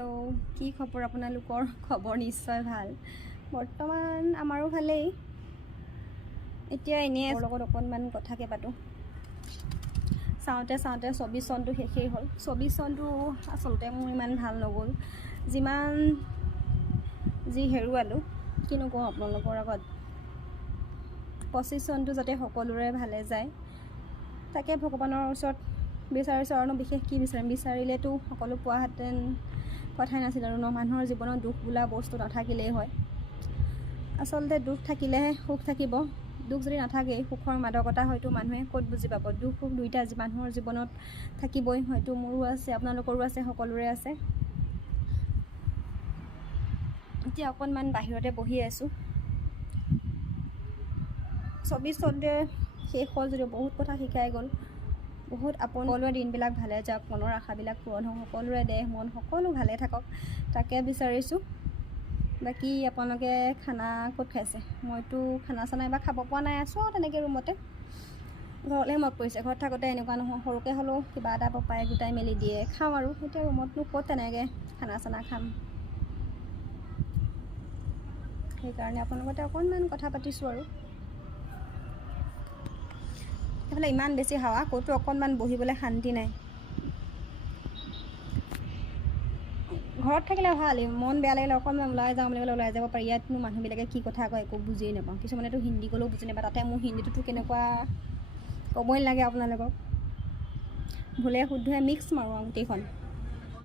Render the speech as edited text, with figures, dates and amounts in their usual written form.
Hello' কি খবৰ আপোনালোকৰ? খবৰ নিশ্চয় ভাল। বৰ্তমান আমাৰো ভালেই। এতিয়া এনেই লগত অকণমান কথাকে পাতোঁ। চাওঁতে 24 চনটো শেষেই হ'ল। 24 চনটো আচলতে মোৰ ইমান ভাল নগ'ল। যিমান যি হেৰুৱালোঁ কিনো কওঁ আপোনালোকৰ আগত। 25 চনটো যাতে সকলোৰে ভালে যায় তাকে ভগৱানৰ ওচৰত বিচাৰিছোঁ। আৰু বিশেষ কি বিচাৰিম, বিচাৰিলেতো সকলো পোৱাহেঁতেন কথাই নাছিল আৰু মানুহৰ জীৱনত দুখ বোলা বস্তু নাথাকিলেই হয়। আচলতে দুখ থাকিলেহে সুখ থাকিব। দুখ যদি নাথাকেই, সুখৰ মাদকতা হয়তো মানুহে ক'ত বুজি পাব। দুখ সুখ দুয়োটা মানুহৰ জীৱনত থাকিবই। হয়তো মোৰো আছে, আপোনালোকৰো আছে, সকলোৰে আছে। এতিয়া অকণমান বাহিৰতে বহি আছোঁ। 24 চনটোৱে শেষ হ'ল যদিও বহুত কথা শিকাই গ'ল। বহুত সকলোৰে দিনবিলাক ভালে যাওক, মনৰ আশাবিলাক পূৰণ হওক, সকলোৰে দেহ মন সকলো ভালে থাকক তাকে বিচাৰিছোঁ। বাকী আপোনালোকে খানা ক'ত খাইছে? মইতো খানা চানা এবাৰ খাব পৰা নাই, আছোঁ আৰু তেনেকৈ ৰুমতে। ঘৰলৈ মনত পৰিছে। ঘৰত থাকোঁতে এনেকুৱা নহয়, সৰুকৈ হ'লেও কিবা এটা পাপাই গোটাই মেলি দিয়ে, খাওঁ আৰু। এতিয়া ৰুমতনো ক'ত তেনেকৈ খানা চানা খাম। সেইকাৰণে আপোনালোকৰ লগতে অকণমান কথা পাতিছোঁ আৰু। সেইফালে ইমান বেছি হাৱা, ক'তো অকণমান বহিবলৈ শান্তি নাই। ঘৰত থাকিলে ভাল, মন বেয়া লাগিলে অকণমান ওলাই যাওঁ বুলি ক'লে ওলাই যাব পাৰি। ইয়াতনো মানুহবিলাকে কি কথা কয় একো বুজিয়ে নাপাওঁ। কিছুমানেতো হিন্দী ক'লেও বুজি নাপায়। তাতে মোৰ হিন্দীটোতো কেনেকুৱা ক'বই নালাগে আপোনালোকক। ভুলে শুদ্ধয়ে মিক্স মাৰোঁ আৰু গোটেইখন।